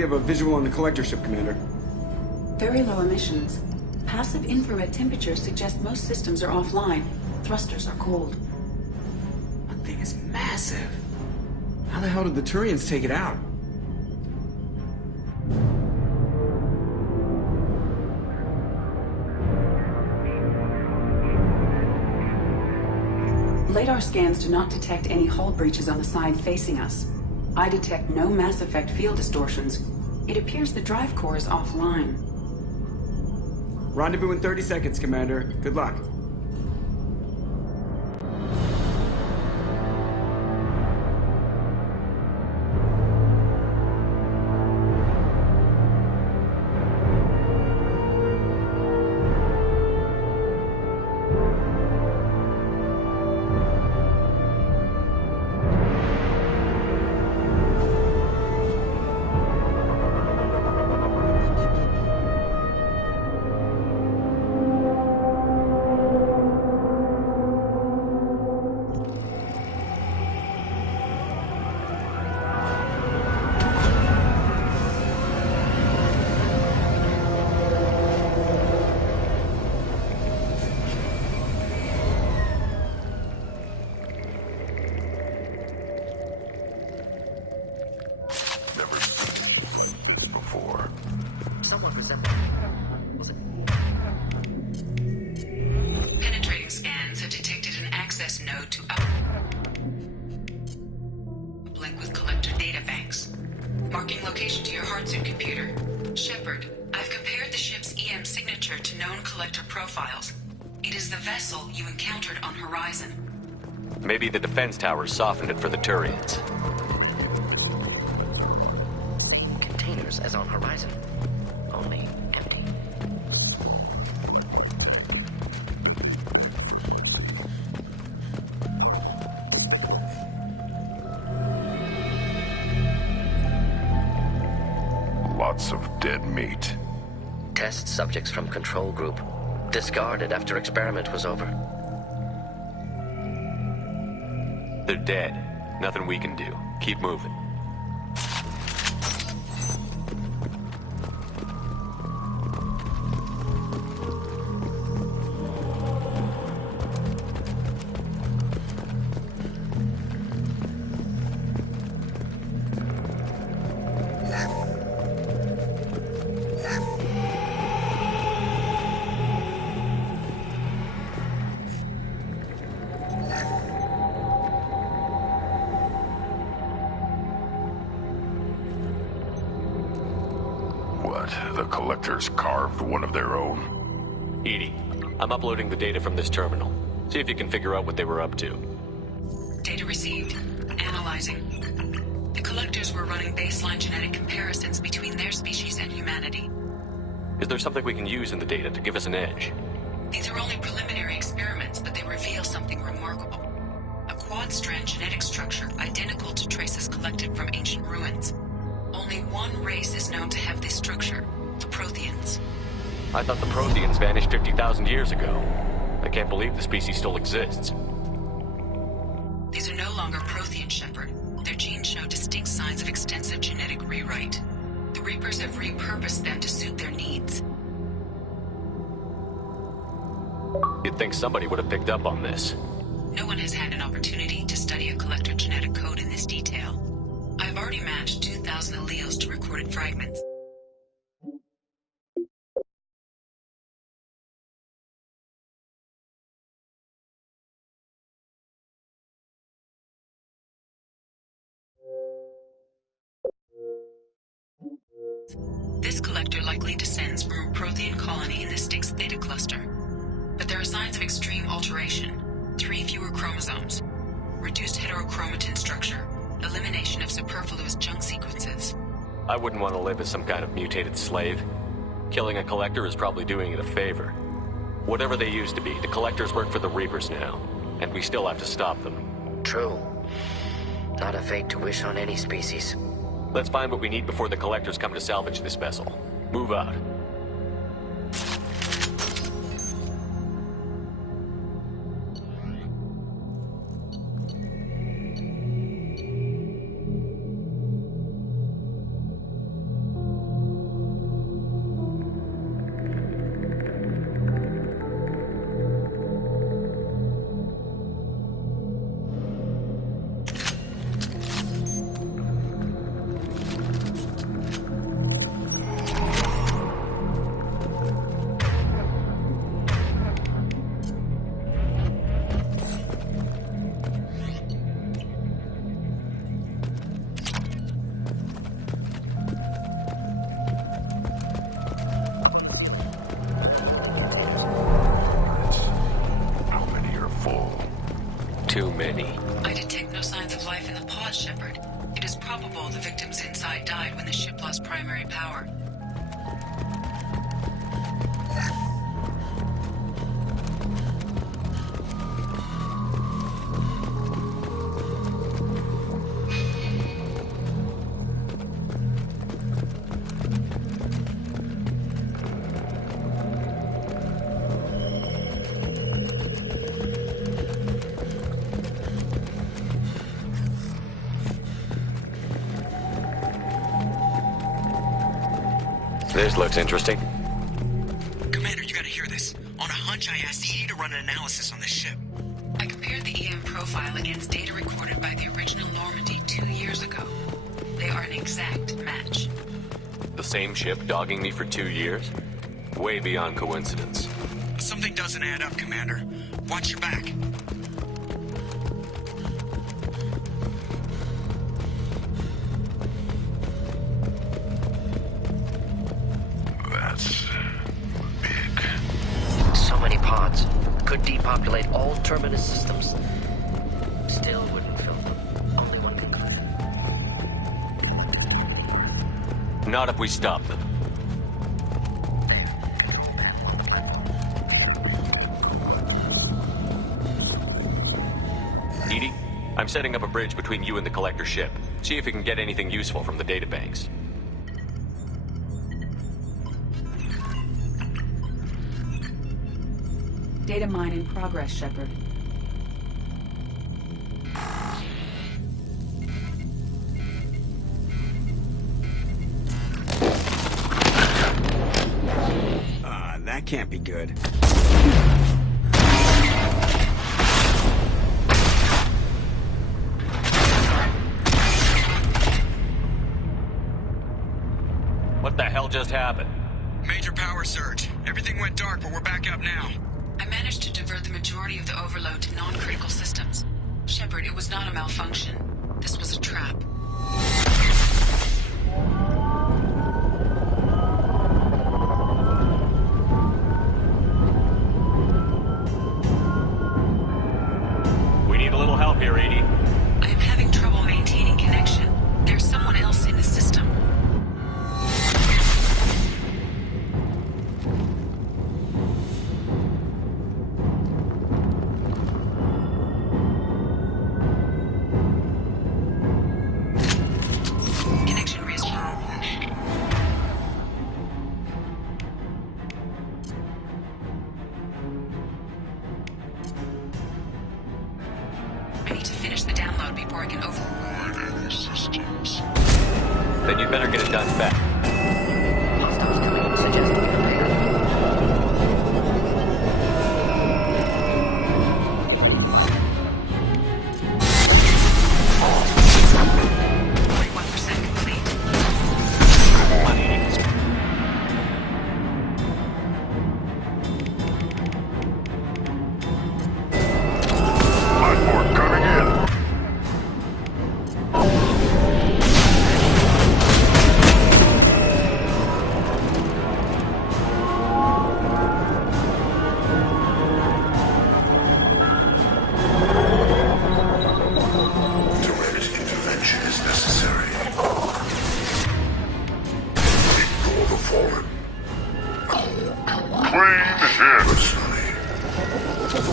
We have a visual on the collector ship, Commander. Very low emissions. Passive infrared temperatures suggest most systems are offline. Thrusters are cold. That thing is massive. How the hell did the Turians take it out? Radar scans do not detect any hull breaches on the side facing us. I detect no Mass Effect field distortions. It appears the drive core is offline. Rendezvous in 30 seconds, Commander. Good luck. Penetrating scans have detected an access node to uplink with collector databanks. Marking location to your hardsuit computer. Shepard, I've compared the ship's EM signature to known collector profiles. It is the vessel you encountered on Horizon. Maybe the defense towers softened it for the Turians. Containers as on Horizon. Only empty. Lots of dead meat. Test subjects from control group. Discarded after experiment was over. They're dead. Nothing we can do. Keep moving. The Collectors carved one of their own. Edie, I'm uploading the data from this terminal. See if you can figure out what they were up to. Data received. Analyzing. The Collectors were running baseline genetic comparisons between their species and humanity. Is there something we can use in the data to give us an edge? These are only preliminary experiments, but they reveal something remarkable. A quad-strand genetic structure identical to traces collected from ancient ruins. Only one race is known to have this structure, the Protheans. I thought the Protheans vanished 50,000 years ago. I can't believe the species still exists. These are no longer Prothean, Shepard. Their genes show distinct signs of extensive genetic rewrite. The Reapers have repurposed them to suit their needs. You'd think somebody would have picked up on this. No one has had an opportunity to study a collector genetic code in this detail. I've already matched 2,000 alleles to recorded fragments. This collector likely descends from a Prothean colony in the Styx Theta cluster. But there are signs of extreme alteration. 3 fewer chromosomes. Reduced heterochromatin structure. Elimination of superfluous junk sequences. I wouldn't want to live as some kind of mutated slave. Killing a collector is probably doing it a favor. Whatever they used to be, the collectors work for the Reapers now. And we still have to stop them. True. Not a fate to wish on any species. Let's find what we need before the collectors come to salvage this vessel. Move out. too many. I detect no signs of life in the pod, Shepard. It is probable the victims inside died when the ship lost primary power. This looks interesting. Commander, you gotta hear this. On a hunch, I asked Edie to run an analysis on this ship. I compared the EM profile against data recorded by the original Normandy 2 years ago. They are an exact match. The same ship dogging me for 2 years? Way beyond coincidence. Something doesn't add up, Commander. Watch your back. That's big. So many pods. Could depopulate all terminus systems. Still wouldn't fill them. Only one can conquer. Not if we stop them. Edie, I'm setting up a bridge between you and the collector ship. See if you can get anything useful from the databanks. Data mine in progress, Shepard. That can't be good. What the hell just happened? Major power surge. Everything went dark, but we're back up now. I managed to divert the majority of the overload to non-critical systems. Shepard, it was not a malfunction. This was a trap. We need a little help here, Edie. I am having trouble maintaining connection. There's someone else in the system. Connection restored. I need to finish the download before I can override Any systems. Then you'd better get it done fast. Hostiles coming in suggest we prepare. complete. Come on, Edie. Blackboard coming in. Direct intervention is necessary. Ignore the fallen. Clean hands.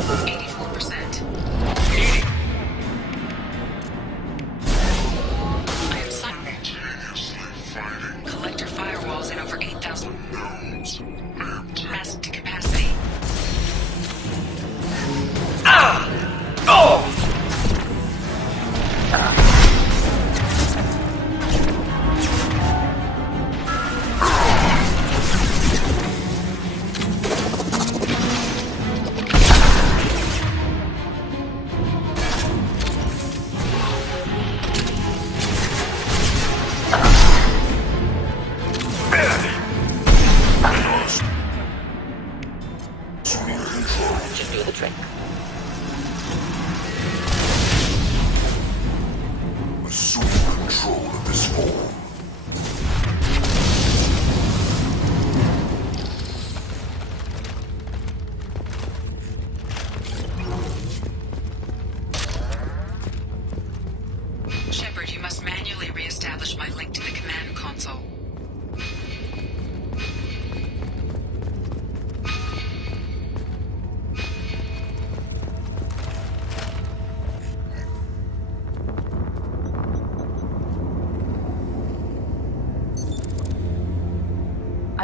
84%. Edie, I am silent. Simultaneously fighting Collector firewalls in over 8,000. nodes and Masked to capacity. Should do the trick. assume control of this form.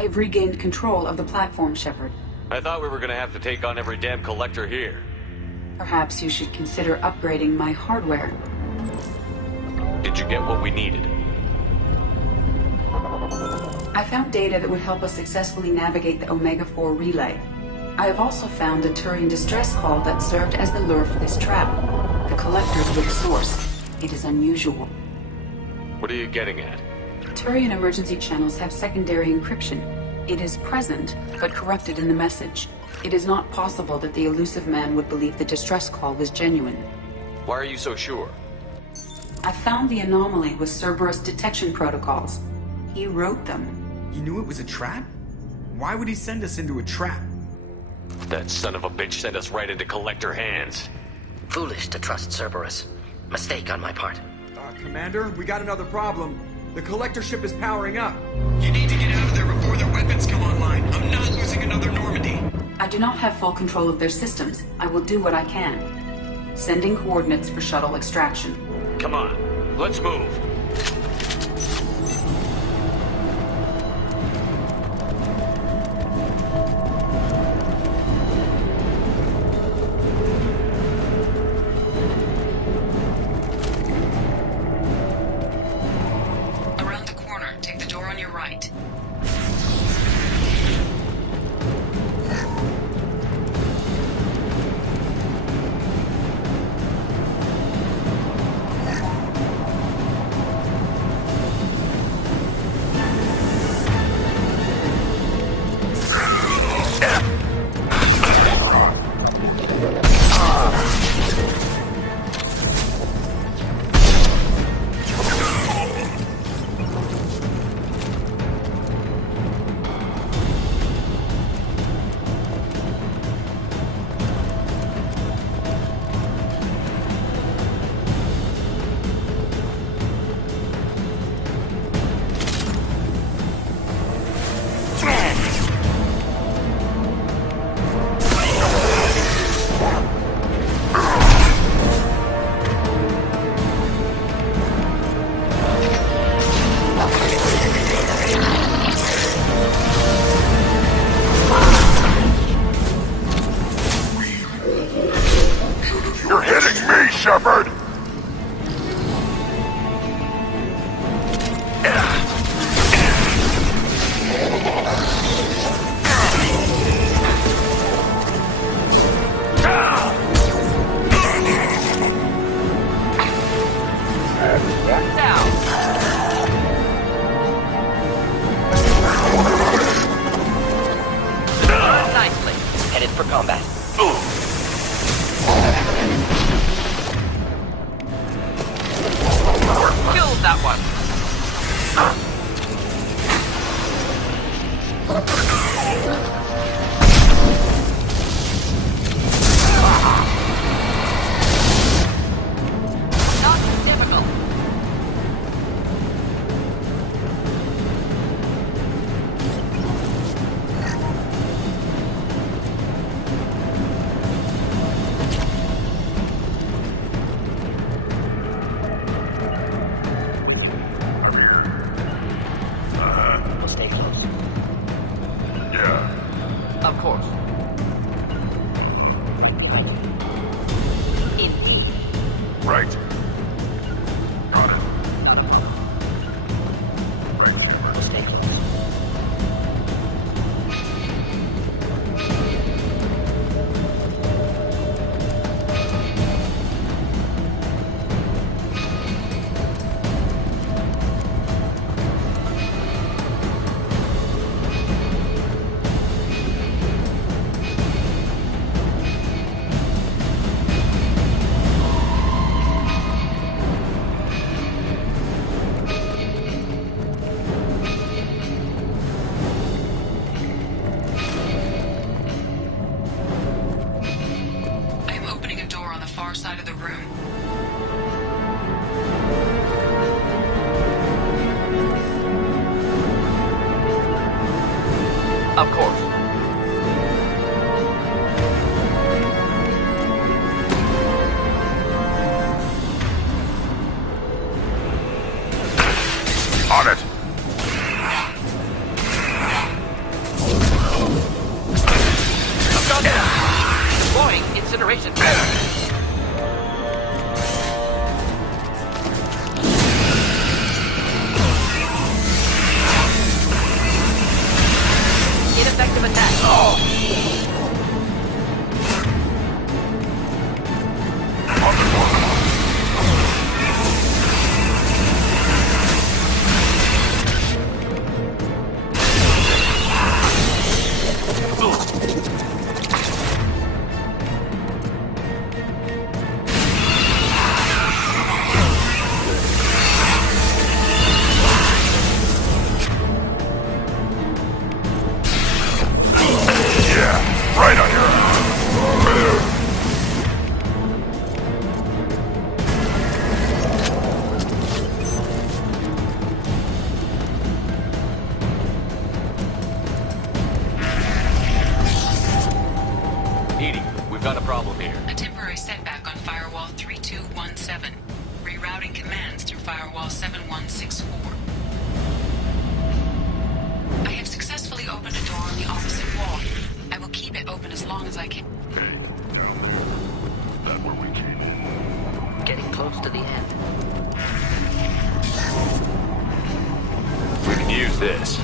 I've regained control of the platform, Shepard. I thought we were gonna have to take on every damn collector here. Perhaps you should consider upgrading my hardware. Did you get what we needed? I found data that would help us successfully navigate the Omega-4 relay. I have also found a Turian distress call that served as the lure for this trap. The collectors were the source. It is unusual. What are you getting at? Turian emergency channels have secondary encryption. It is present, but corrupted in the message. It is not possible that the elusive man would believe the distress call was genuine. Why are you so sure? I found the anomaly with Cerberus detection protocols. He wrote them. He knew it was a trap? Why would he send us into a trap? That son of a bitch sent us right into collector hands. Foolish to trust Cerberus. Mistake on my part. Commander, we got another problem. The collector ship is powering up. You need to get out of there before their weapons come online. I'm not losing another Normandy. I do not have full control of their systems. I will do what I can. Sending coordinates for shuttle extraction. Come on, let's move. Around the corner, take the door on your right. You're hitting me, Shepard! Nicely. Headed for combat. Killed that one. Not difficult. We'll stay close. Yeah. Of course. Be ready. Indeed. Right. Got it. Right. We'll stay close. I am opening a door on the far side of the room. Of course. On it. destroying incineration. Ineffective attack. Right on your... Edie, we've got a problem here. A temporary setback on Firewall 3217. Rerouting commands through Firewall 7164. I have successfully opened a door on the opposite wall. I will keep it open as long as I can. Hey, down there. That where we came. Getting close to the end. We can use this.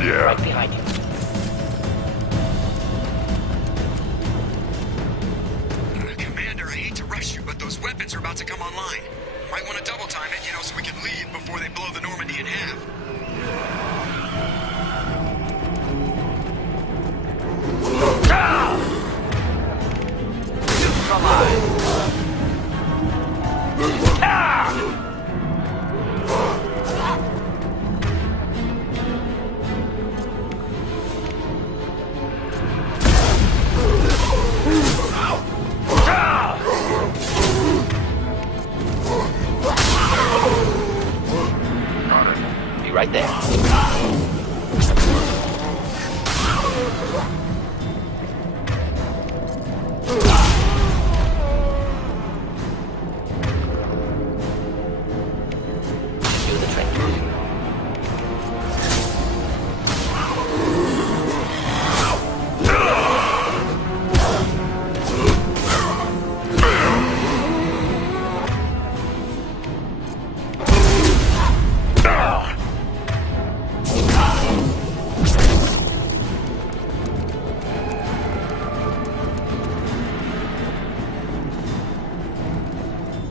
Yeah. Right behind you. Commander, I hate to rush you, but those weapons are about to come online. Might want to double time it, so we can leave before they blow the Normandy in half. Be right there. Do the trick.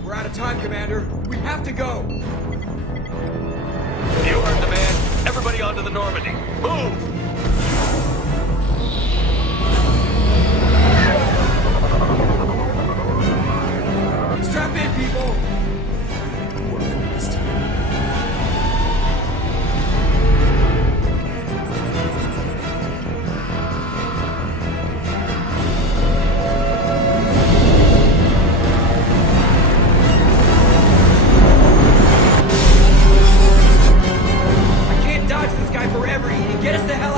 We're out of time, Commander. We have to go. You heard the man. Everybody onto the Normandy. Move! Strap in, people. What if we missed him? I can't dodge this guy forever, Edie. Get us the hell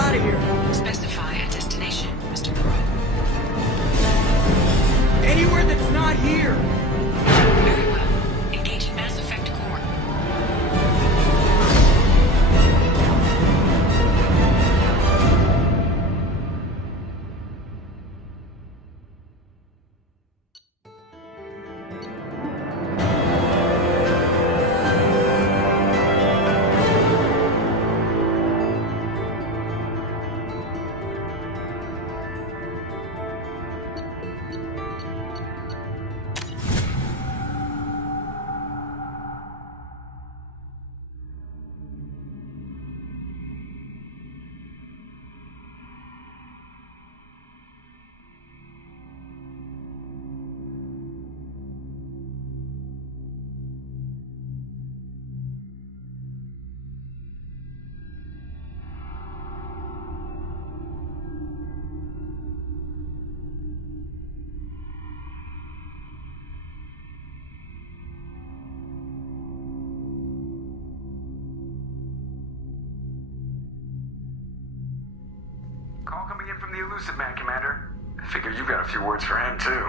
elusive man, Commander. I figure you've got a few words for him, too.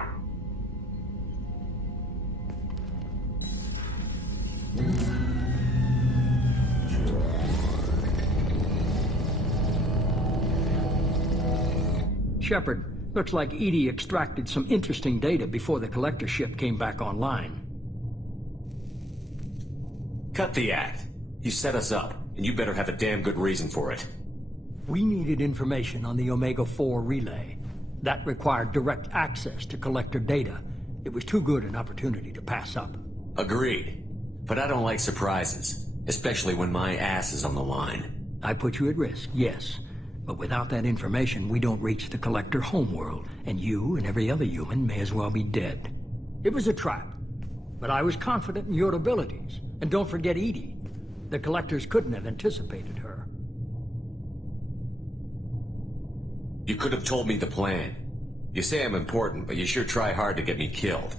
Shepard, looks like Edie extracted some interesting data before the collector ship came back online. Cut the act. You set us up, and you better have a damn good reason for it. We needed information on the Omega-4 relay. That required direct access to collector data. It was too good an opportunity to pass up. Agreed. But I don't like surprises, especially when my ass is on the line. I put you at risk, yes. But without that information, we don't reach the collector homeworld, and you and every other human may as well be dead. It was a trap, but I was confident in your abilities. And don't forget Edie. The collectors couldn't have anticipated her. You could have told me the plan. You say I'm important, but you sure try hard to get me killed.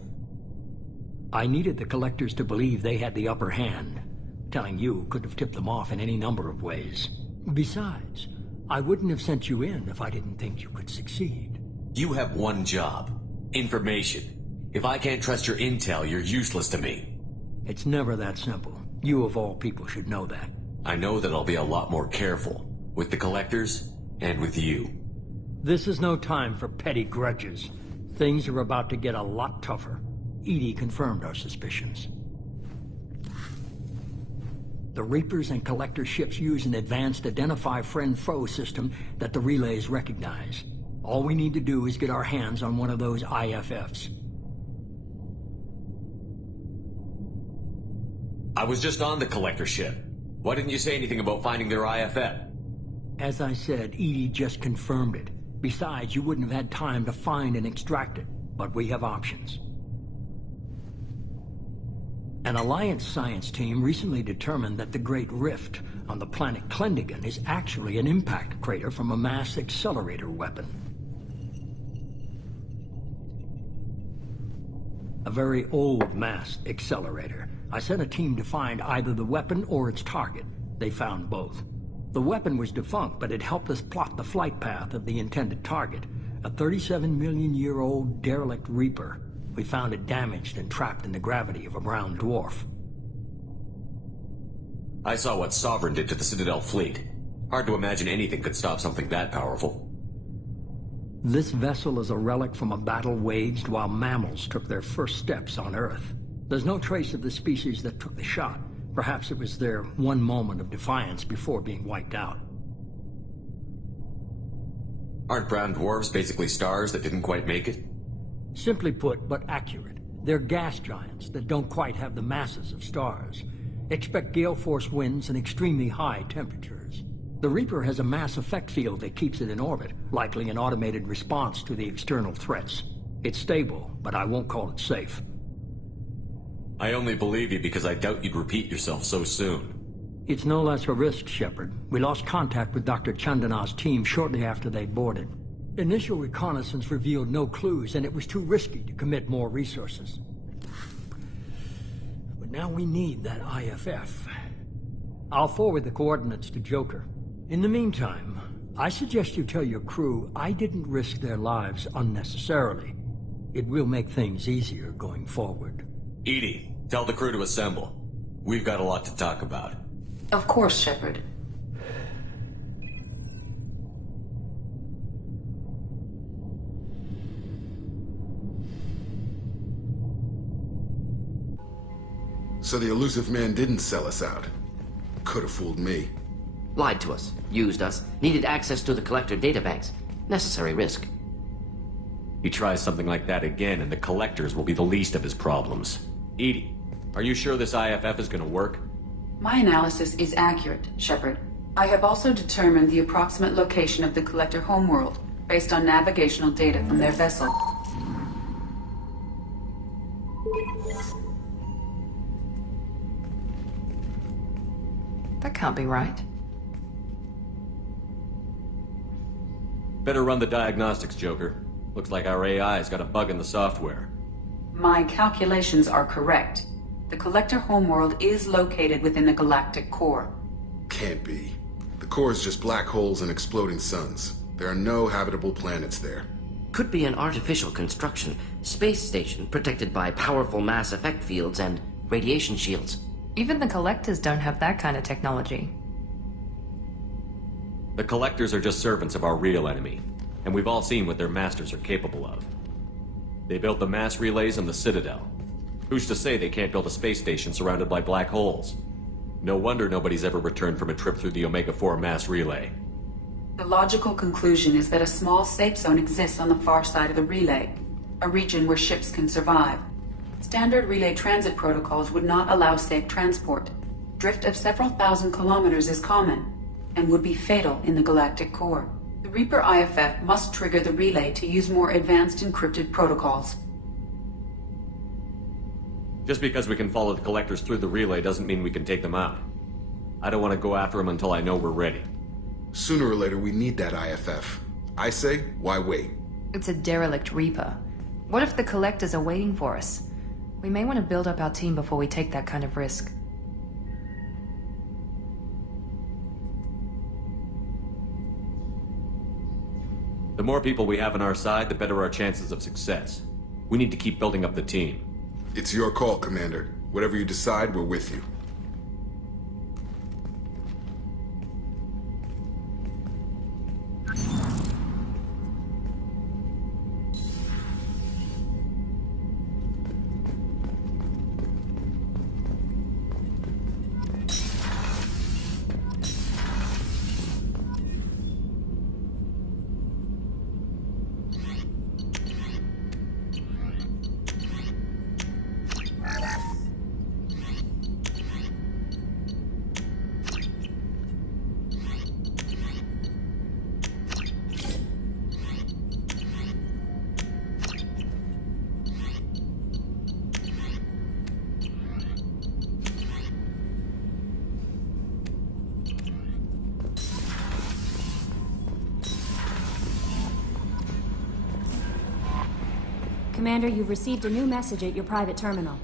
I needed the collectors to believe they had the upper hand. Telling you could have tipped them off in any number of ways. Besides, I wouldn't have sent you in if I didn't think you could succeed. You have one job. Information. If I can't trust your intel, you're useless to me. It's never that simple. You of all people should know that. I know that I'll be a lot more careful. With the collectors, and with you. This is no time for petty grudges. Things are about to get a lot tougher. Edie confirmed our suspicions. The Reapers and Collector ships use an advanced Identify Friend-Foe system that the relays recognize. All we need to do is get our hands on one of those IFFs. I was just on the Collector ship. Why didn't you say anything about finding their IFF? As I said, Edie just confirmed it. Besides, you wouldn't have had time to find and extract it. But we have options. An Alliance science team recently determined that the Great Rift on the planet Klendigan is actually an impact crater from a mass accelerator weapon. A very old mass accelerator. I sent a team to find either the weapon or its target. They found both. The weapon was defunct, but it helped us plot the flight path of the intended target, a 37-million-year-old derelict Reaper. We found it damaged and trapped in the gravity of a brown dwarf. I saw what Sovereign did to the Citadel fleet. Hard to imagine anything could stop something that powerful. This vessel is a relic from a battle waged while mammals took their first steps on Earth. There's no trace of the species that took the shot. Perhaps it was their one moment of defiance before being wiped out. Aren't brown dwarves basically stars that didn't quite make it? Simply put, but accurate. They're gas giants that don't quite have the masses of stars. Expect gale force winds and extremely high temperatures. The Reaper has a mass effect field that keeps it in orbit, likely an automated response to the external threats. It's stable, but I won't call it safe. I only believe you because I doubt you'd repeat yourself so soon. It's no less a risk, Shepard. We lost contact with Dr. Chandana's team shortly after they boarded. Initial reconnaissance revealed no clues, and it was too risky to commit more resources. But now we need that IFF. I'll forward the coordinates to Joker. In the meantime, I suggest you tell your crew I didn't risk their lives unnecessarily. It will make things easier going forward. Edie, tell the crew to assemble. We've got a lot to talk about. Of course, Shepard. So the elusive man didn't sell us out. Could have fooled me. Lied to us, used us, needed access to the Collector databanks. Necessary risk. He tries something like that again, and the Collectors will be the least of his problems. Edie, are you sure this IFF is gonna work? My analysis is accurate, Shepard. I have also determined the approximate location of the Collector homeworld, based on navigational data from their vessel. That can't be right. Better run the diagnostics, Joker. Looks like our AI's got a bug in the software. My calculations are correct. The Collector homeworld is located within the galactic core. Can't be. The core is just black holes and exploding suns. There are no habitable planets there. Could be an artificial construction, space station protected by powerful mass effect fields and radiation shields. Even the Collectors don't have that kind of technology. The Collectors are just servants of our real enemy, and we've all seen what their masters are capable of. They built the mass relays on the Citadel. Who's to say they can't build a space station surrounded by black holes? No wonder nobody's ever returned from a trip through the Omega-4 mass relay. The logical conclusion is that a small safe zone exists on the far side of the relay, a region where ships can survive. Standard relay transit protocols would not allow safe transport. Drift of several thousand kilometers is common, and would be fatal in the galactic core. The Reaper IFF must trigger the relay to use more advanced encrypted protocols. Just because we can follow the Collectors through the relay doesn't mean we can take them out. I don't want to go after them until I know we're ready. Sooner or later, we need that IFF. I say, why wait? It's a derelict Reaper. What if the Collectors are waiting for us? We may want to build up our team before we take that kind of risk. The more people we have on our side, the better our chances of success. We need to keep building up the team. It's your call, Commander. Whatever you decide, we're with you. Commander, you've received a new message at your private terminal.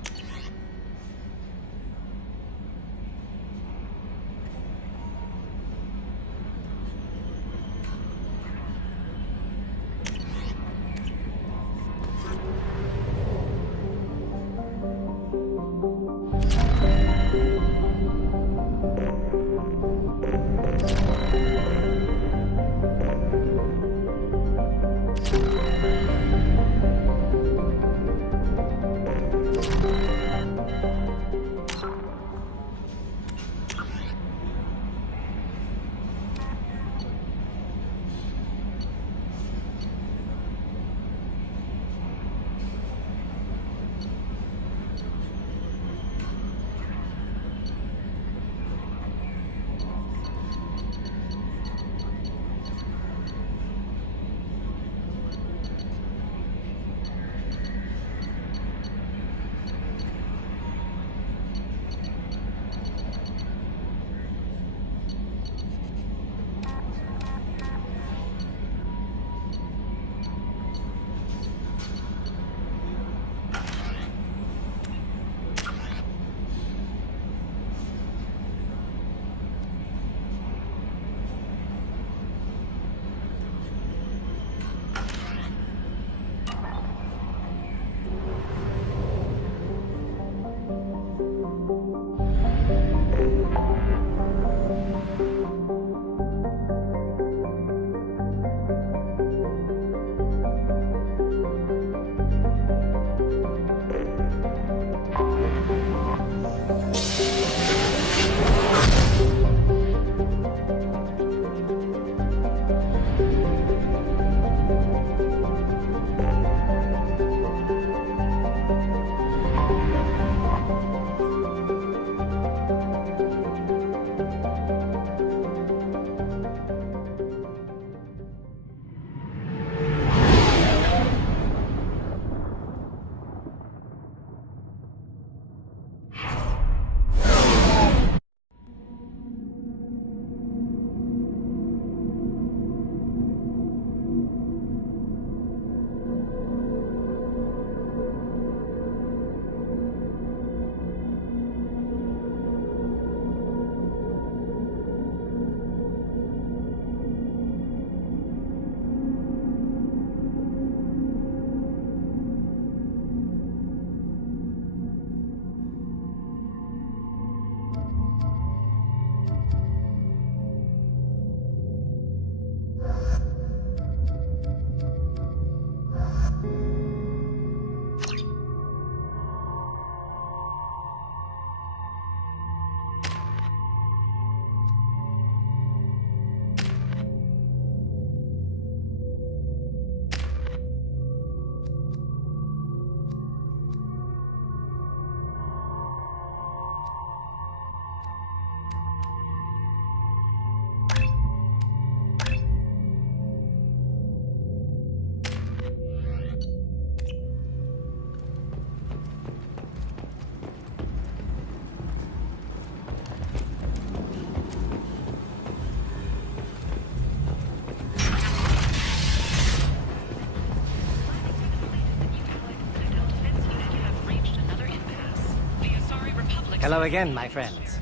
Hello again, my friends.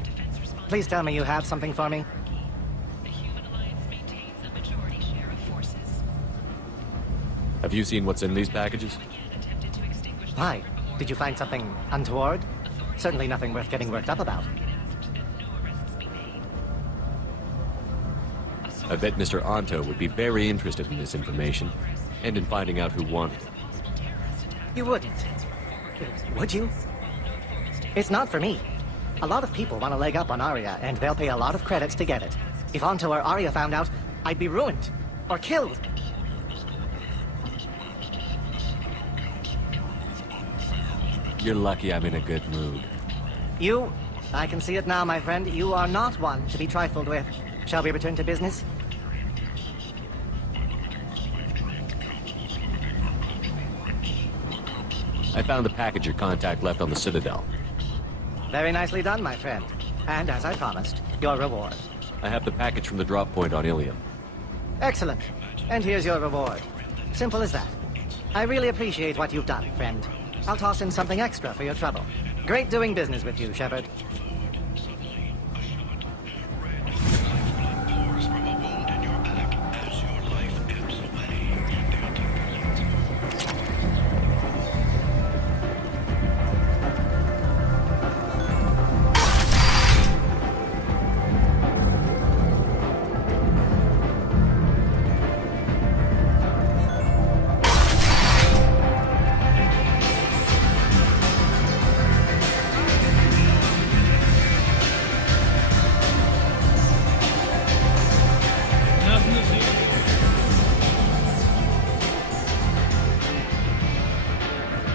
Please tell me you have something for me. The Human Alliance maintains a majority share of forces. Have you seen what's in these packages? Why? Did you find something untoward? Certainly nothing worth getting worked up about. I bet Mr. Anto would be very interested in this information, and in finding out who wanted it. You wouldn't. Would you? It's not for me. A lot of people want to leg up on Arya, and they'll pay a lot of credits to get it. If Anto or Arya found out, I'd be ruined. Or killed. You're lucky I'm in a good mood. You? I can see it now, my friend. You are not one to be trifled with. Shall we return to business? I found the package your contact left on the Citadel. Very nicely done, my friend. And as I promised, your reward. I have the package from the drop point on Ilium. Excellent. And here's your reward. Simple as that. I really appreciate what you've done, friend. I'll toss in something extra for your trouble. Great doing business with you, Shepard.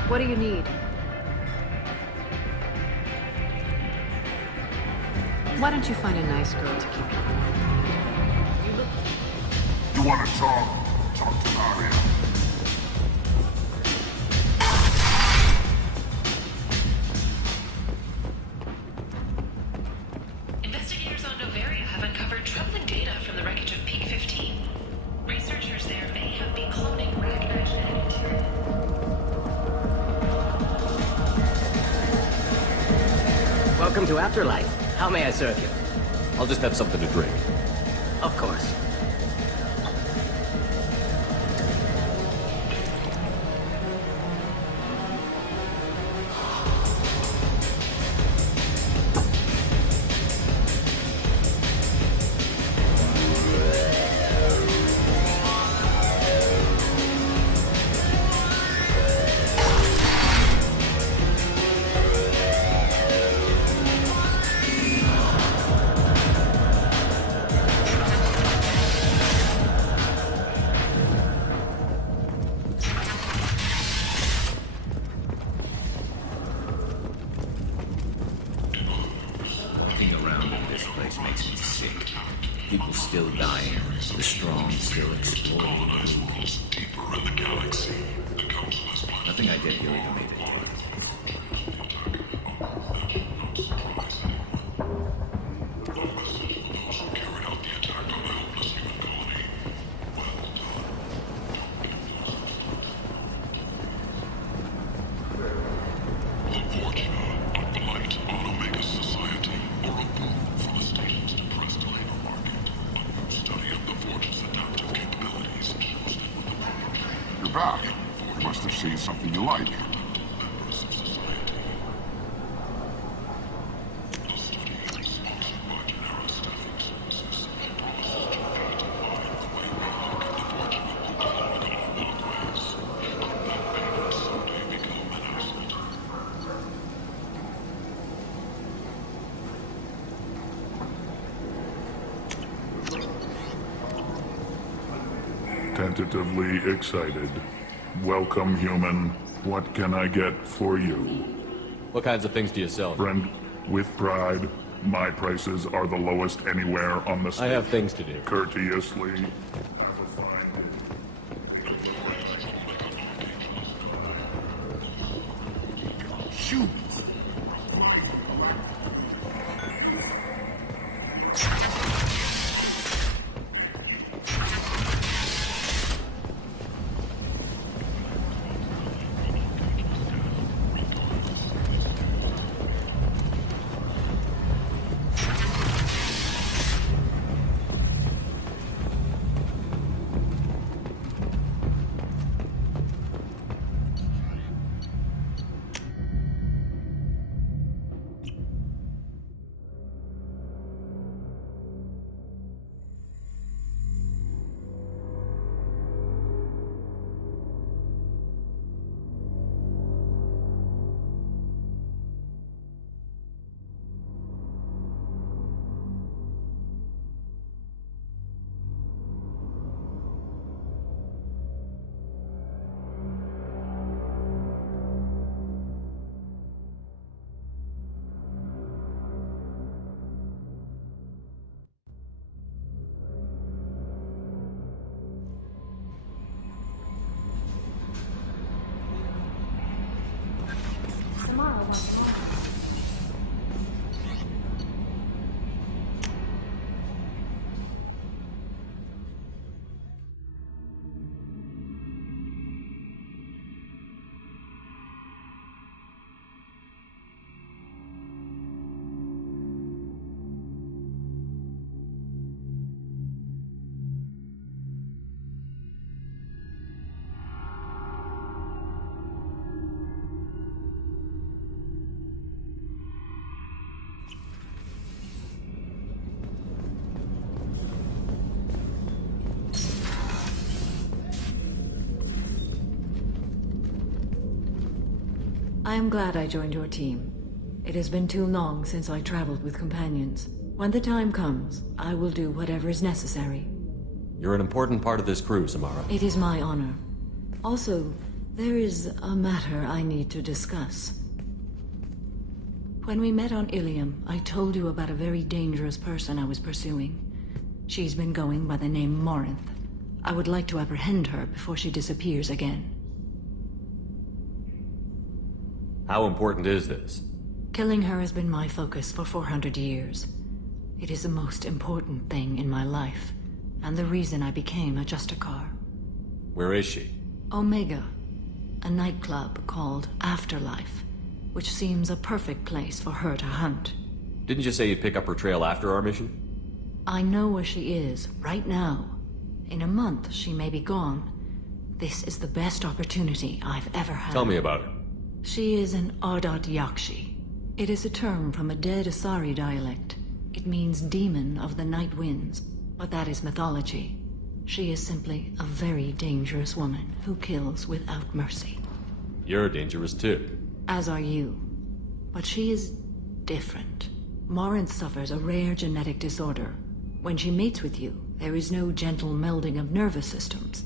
What do you need? Why don't you find a nice girl to keep you warm? You want to talk? Talk to Arya. Investigators on Novaria have uncovered troubling data from the wreckage of Peak 15. Researchers there may have been cloning Renegade genetic material. Welcome to Afterlife. How may I serve you? I'll just have something to drink. Of course. People still dying, the strong still exploring. Deeper in the galaxy, Nothing I did here even made it. You're back. You must have seen something you like. Tentatively excited. Welcome, human. What can I get for you? What kinds of things do you sell? Friend, with pride, my prices are the lowest anywhere on the stage. I have things to do. Courteously. Shoot! I am glad I joined your team. It has been too long since I traveled with companions. When the time comes, I will do whatever is necessary. You're an important part of this crew, Samara. It is my honor. Also, there is a matter I need to discuss. When we met on Ilium, I told you about a very dangerous person I was pursuing. She's been going by the name Morinth. I would like to apprehend her before she disappears again. How important is this? Killing her has been my focus for 400 years. It is the most important thing in my life, and the reason I became a Justicar. Where is she? Omega, a nightclub called Afterlife, which seems a perfect place for her to hunt. Didn't you say you'd pick up her trail after our mission? I know where she is, right now. In a month, she may be gone. This is the best opportunity I've ever had. Tell me about her. She is an Ardat Yakshi. It is a term from a dead Asari dialect. It means demon of the night winds, but that is mythology. She is simply a very dangerous woman who kills without mercy. You're dangerous too. As are you. But she is different. Morinth suffers a rare genetic disorder. When she mates with you, there is no gentle melding of nervous systems.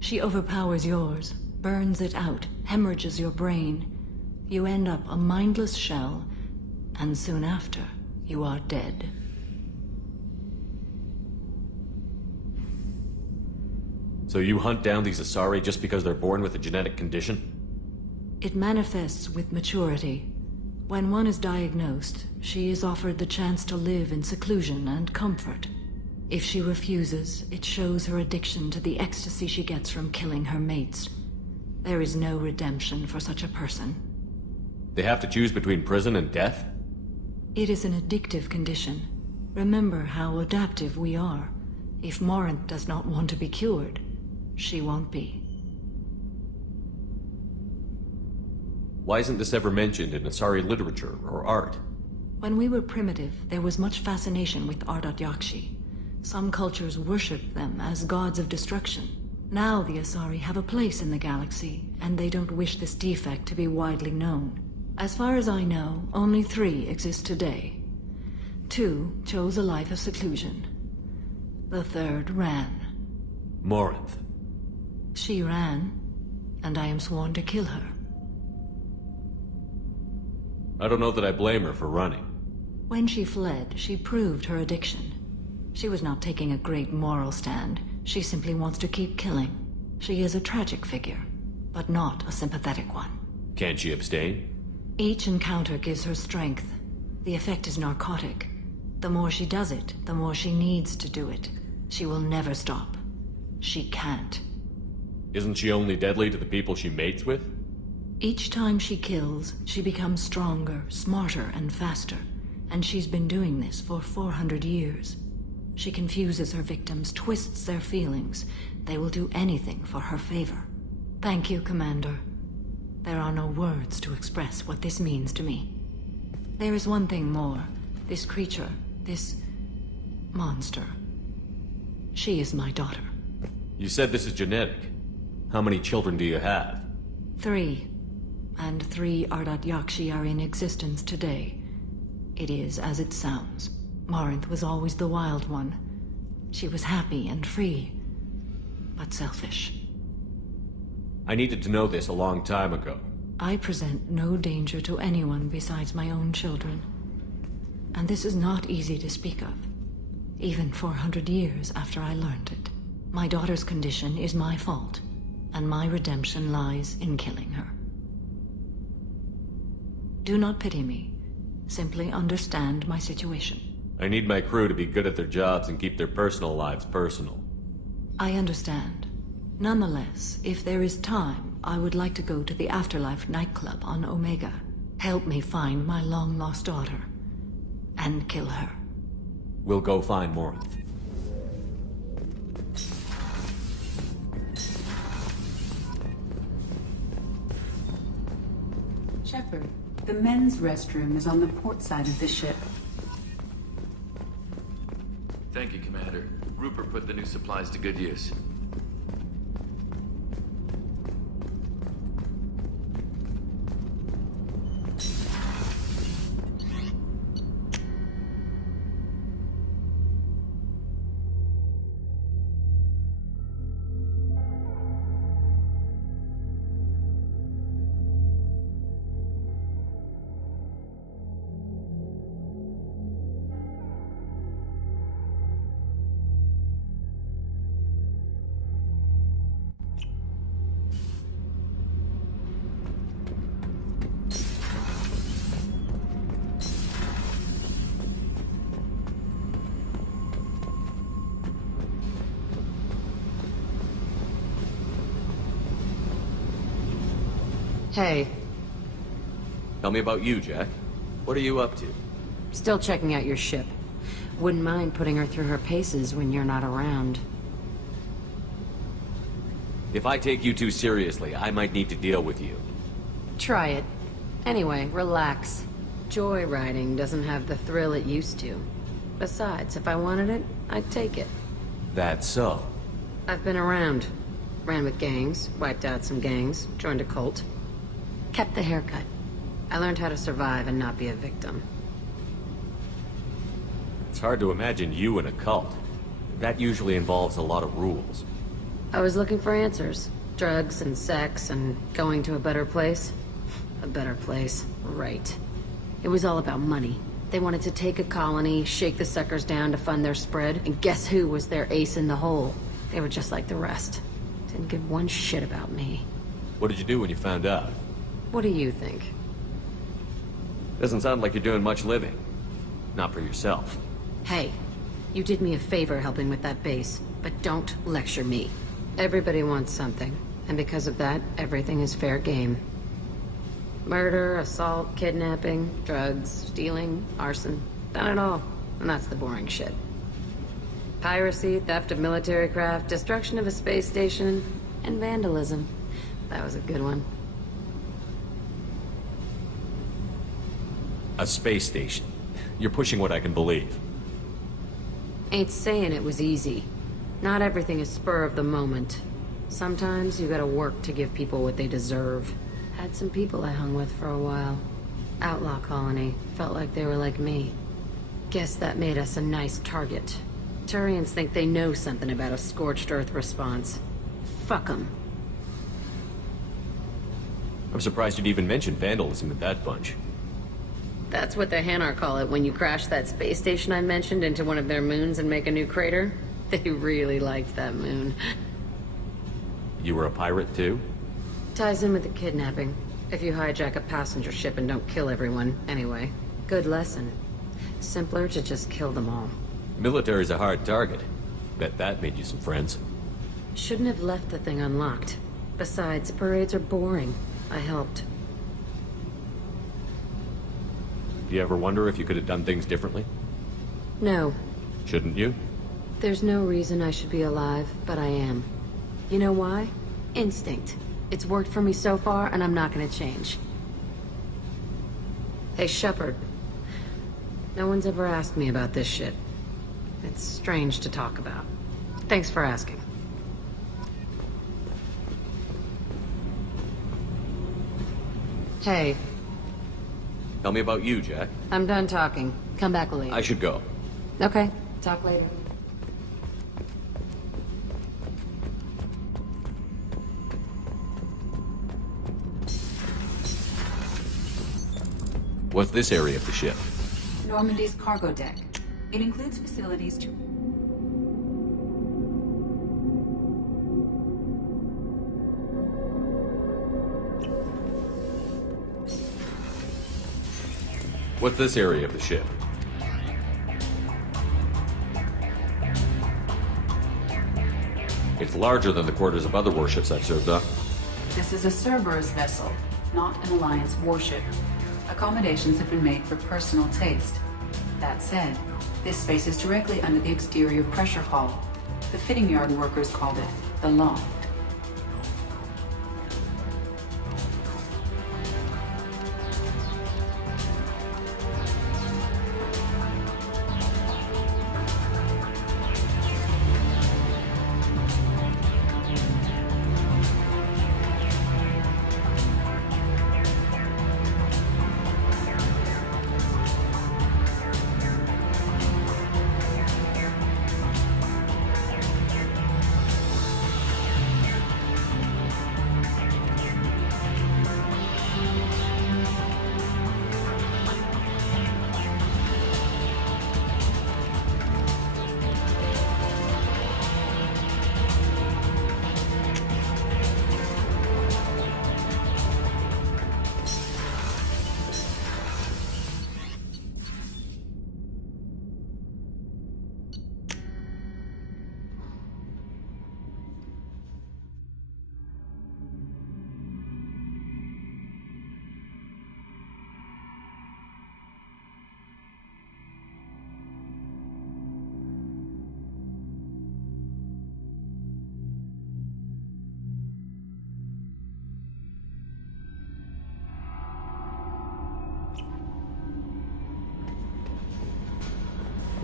She overpowers yours, burns it out, hemorrhages your brain. You end up a mindless shell, and soon after, you are dead. So you hunt down these Asari just because they're born with a genetic condition? It manifests with maturity. When one is diagnosed, she is offered the chance to live in seclusion and comfort. If she refuses, it shows her addiction to the ecstasy she gets from killing her mates. There is no redemption for such a person. They have to choose between prison and death? It is an addictive condition. Remember how adaptive we are. If Morinth does not want to be cured, she won't be. Why isn't this ever mentioned in Asari literature or art? When we were primitive, there was much fascination with Ardat Yakshi. Some cultures worshipped them as gods of destruction. Now the Asari have a place in the galaxy, and they don't wish this defect to be widely known. As far as I know, only 3 exist today. 2 chose a life of seclusion. The 3rd ran. Morinth. She ran, and I am sworn to kill her. I don't know that I blame her for running. When she fled, she proved her addiction. She was not taking a great moral stand. She simply wants to keep killing. She is a tragic figure, but not a sympathetic one. Can't she abstain? Each encounter gives her strength. The effect is narcotic. The more she does it, the more she needs to do it. She will never stop. She can't. Isn't she only deadly to the people she mates with? Each time she kills, she becomes stronger, smarter, and faster. And she's been doing this for 400 years. She confuses her victims, twists their feelings. They will do anything for her favor. Thank you, Commander. There are no words to express what this means to me. There is one thing more. This creature, this monster. She is my daughter. You said this is genetic. How many children do you have? 3. And 3 Ardat Yakshi are in existence today. It is as it sounds. Morinth was always the wild one. She was happy and free, but selfish. I needed to know this a long time ago. I present no danger to anyone besides my own children. And this is not easy to speak of, even 400 years after I learned it. My daughter's condition is my fault, and my redemption lies in killing her. Do not pity me. Simply understand my situation. I need my crew to be good at their jobs and keep their personal lives personal. I understand. Nonetheless, if there is time, I would like to go to the Afterlife nightclub on Omega. Help me find my long-lost daughter. And kill her. We'll go find Morinth. Shepard, the men's restroom is on the port side of the ship. Thank you, Commander. Rupert put the new supplies to good use. Hey, Tell me about you, Jack. What are you up to? still checking out your ship. Wouldn't mind putting her through her paces when you're not around. If I take you too seriously, I might need to deal with you. Try it. Anyway, relax. Joyriding doesn't have the thrill it used to. Besides, if I wanted it, I'd take it. That's so. I've been around. Ran with gangs, wiped out some gangs, joined a cult. Kept the haircut. I learned how to survive and not be a victim. It's hard to imagine you in a cult. That usually involves a lot of rules. I was looking for answers. Drugs and sex and going to a better place. A better place, right. It was all about money. They wanted to take a colony, shake the suckers down to fund their spread, and guess who was their ace in the hole? They were just like the rest. Didn't give one shit about me. What did you do when you found out? What do you think? Doesn't sound like you're doing much living. Not for yourself. Hey, you did me a favor helping with that base, but don't lecture me. Everybody wants something, and because of that, everything is fair game. Murder, assault, kidnapping, drugs, stealing, arson. Done it all. And that's the boring shit. Piracy, theft of military craft, destruction of a space station, and vandalism. That was a good one. A space station. You're pushing what I can believe. Ain't saying it was easy. Not everything is spur of the moment. Sometimes you gotta work to give people what they deserve. Had some people I hung with for a while. Outlaw colony. Felt like they were like me. Guess that made us a nice target. Turians think they know something about a scorched earth response. Fuck them. I'm surprised you'd even mention vandalism in that bunch. That's what the Hanar call it when you crash that space station I mentioned into one of their moons and make a new crater. They really liked that moon. You were a pirate too? Ties in with the kidnapping. If you hijack a passenger ship and don't kill everyone, anyway. Good lesson. Simpler to just kill them all. Military's a hard target. Bet that made you some friends. Shouldn't have left the thing unlocked. Besides, parades are boring. I helped. Do you ever wonder if you could have done things differently? No. Shouldn't you? There's no reason I should be alive, but I am. You know why? Instinct. It's worked for me so far, and I'm not gonna change. Hey, Shepard. No one's ever asked me about this shit. It's strange to talk about. Thanks for asking. Hey. Tell me about you, Jack. I'm done talking. Come back later. I should go. Okay. Talk later. What's this area of the ship? Normandy's cargo deck. It includes facilities to... What's this area of the ship? It's larger than the quarters of other warships I've served on. This is a Cerberus vessel, not an Alliance warship. Accommodations have been made for personal taste. That said, this space is directly under the exterior pressure hull. The fitting yard workers called it the loft.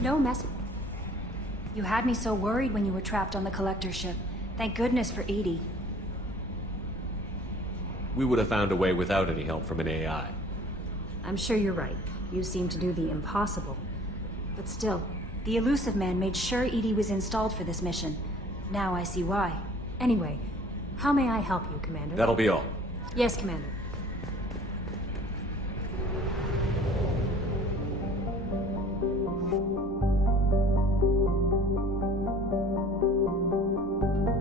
No mess. You had me so worried when you were trapped on the collector ship. Thank goodness for Edie. We would have found a way without any help from an AI. I'm sure you're right. You seem to do the impossible. But still, the Elusive Man made sure Edie was installed for this mission. Now I see why. Anyway, how may I help you, Commander? That'll be all. Yes, Commander.